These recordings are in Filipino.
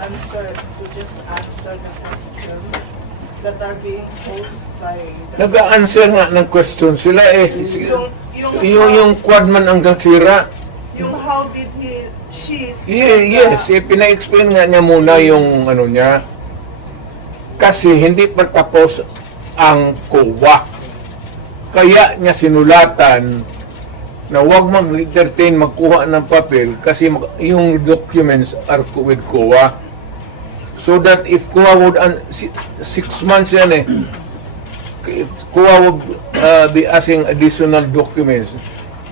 answer, to just answer the questions that are being posed by the... Nag-answer nga ng question sila eh. Yung, yung, Yung, yung quad man hanggang sira. yung how did he, she, Yeah, yes, eh, pina-explain nga niya muna yung ano niya. Kasi hindi pa tapos ang kuwa. Kaya niya sinulatan na huwag mag-entertain magkuha ng papel kasi mag- yung documents are with COA. So that if COA would, si- six months yan eh, if COA would uh, be asking additional documents,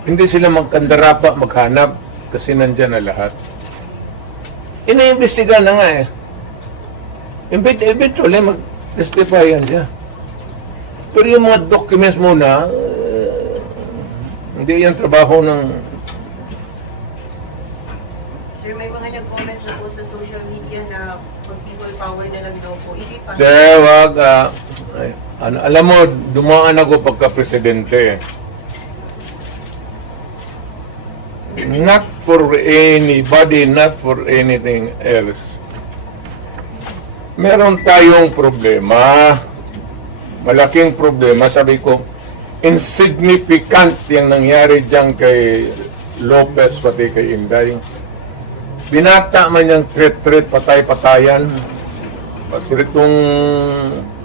hindi sila magkandarapa, maghanap kasi nandyan na lahat. Iniimbestiga na nga eh. Event- Eventually, mag-testify yan siya. Pero yung mga documents muna, uh, hindi yan trabaho ng... Sir, may mga nag-comment na po sa social media na pag people power na lang daw po. Is it possible? Kaya wag, ah, ay, ano, alam mo, dumaan ako pagka-presidente. Not for anybody, not for anything else. Meron tayong problema. Malaking problema. Sabi ko, insignificant yung nangyari dyan kay Lopez pati kay Inday. Binata man yung threat-threat, patay-patayan. Pati itong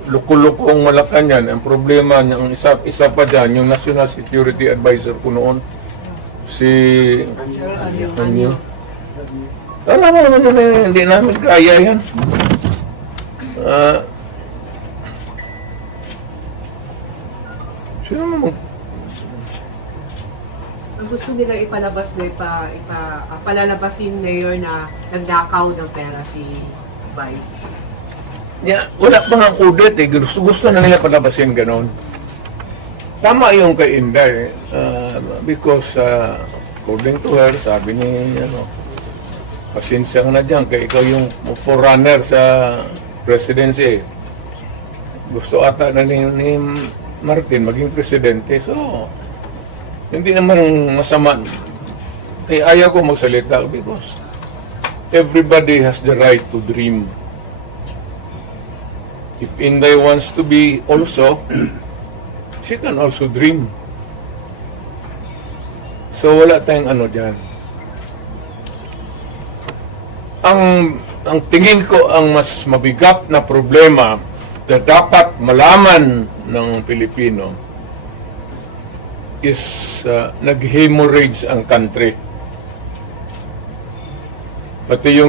lukulukong Malacanang, ang problema ng isa, isa pa dyan, yung National Security Advisor ko noon, si Anyo. Alam mo naman yun, eh, hindi namin kaya yan. Ah, sino naman Ang gusto nila ipalabas may pa, ipa, ah, palalabasin mayor na nagnakaw ng pera si Vice. Yeah, wala pa nga audit eh. Gusto, gusto na nila palabasin ganon. Tama yung kay Inday. uh, because uh, according to her, sabi ni, ano, pasensya na dyan, kaya ikaw yung forerunner sa presidency. Gusto ata na ni, ni Martin maging presidente. So, hindi naman masama. Kaya ayaw ko magsalita because everybody has the right to dream. If Inday wants to be also, she can also dream. So wala tayong ano dyan. Ang, ang tingin ko ang mas mabigat na problema na dapat malaman ng Pilipino is uh, nag-hemorrhage ang country. Pati yung